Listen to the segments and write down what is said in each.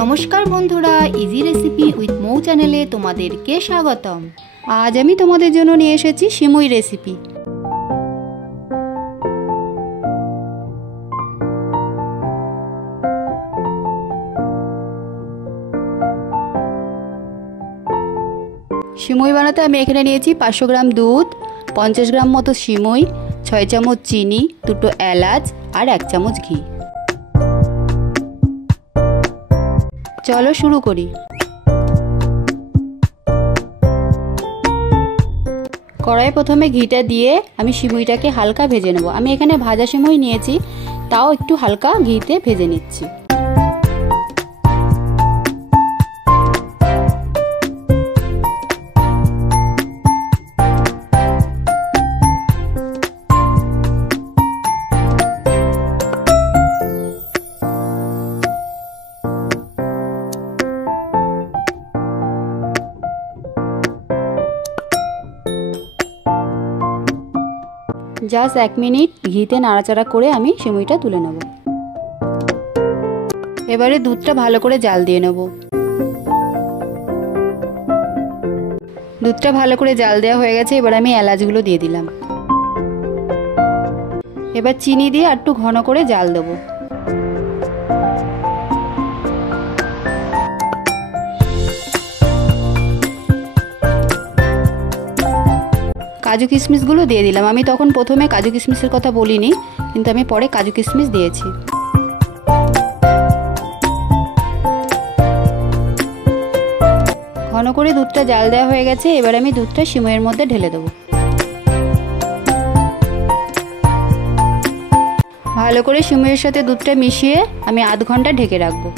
নমস্কার বন্ধুরা, easy recipe with মৌ চ্যানেলে তোমাদেরকে স্বাগতম। আজ আমি তোমাদের জন্য নিয়ে এসেছি সিমুই রেসিপি। সিমুই বানাতে আমি এখানে নিয়েছি 500 গ্রাম দুধ, 50 গ্রাম মতো সিমুই, 6 চামচ চিনি, 2টো এলাচ আর 1 চামচ ঘি। চলো শুরু করি। কড়াইয়ে প্রথমে ঘিটা দিয়ে আমি সিমুইটাকে হালকা ভেজে নেব। আমি এখানে ভাজা সিমুই নিয়েছি, তাও একটু হালকা ঘিতে ভেজে নিচ্ছি। জাস্ট 1 মিনিট ঘিতে নাড়াচাড়া করে আমি সিমুইটা তুলে নেব। এবারে দুধটা ভালো করে জাল দিয়ে নেব। দুধটা ভালো করে জাল দেওয়া হয়ে গেছে, এবার আমি এলাচগুলো দিয়ে দিলাম। এবার চিনি দিয়ে একটু ঘন করে জাল দেব। কাজু কিশমিশগুলো দিয়ে দিলাম। আমি তখন প্রথমে কাজু কিশমিশের কথা বলিনি, কিন্তু আমি পরে কাজু কিশমিশ দিয়েছি। ঘন করে দুধটা জাল দেওয়া হয়ে গেছে, এবার আমি দুধটা সিমুইয়ের মধ্যে ঢেলে দেবো। ভালো করে সিমুইয়ের সাথে দুধটা মিশিয়ে আমি আধ ঘন্টা ঢেকে রাখবো।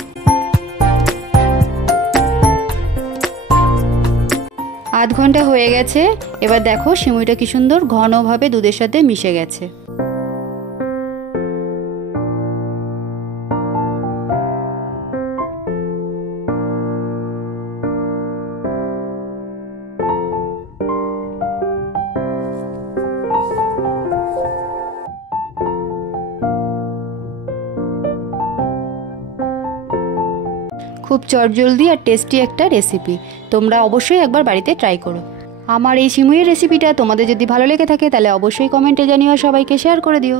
আধ ঘন্টা হয়ে গেছে, এবার দেখো সিমুইটা কি সুন্দর ঘনভাবে দুধের সাথে মিশে গেছে। খুব চটজলদি আর টেস্টি একটা রেসিপি, তোমরা অবশ্যই একবার বাড়িতে ট্রাই করো। আমার এই সিমুইয়ের রেসিপিটা তোমাদের যদি ভালো লেগে থাকে তাহলে অবশ্যই কমেন্টে জানিও, সবাইকে শেয়ার করে দিও।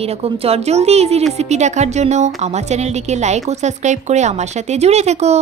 এইরকম চটজলদি ইজি রেসিপি দেখার জন্য আমার চ্যানেলটিকে লাইক ও সাবস্ক্রাইব করে আমার সাথে জুড়ে থেকো।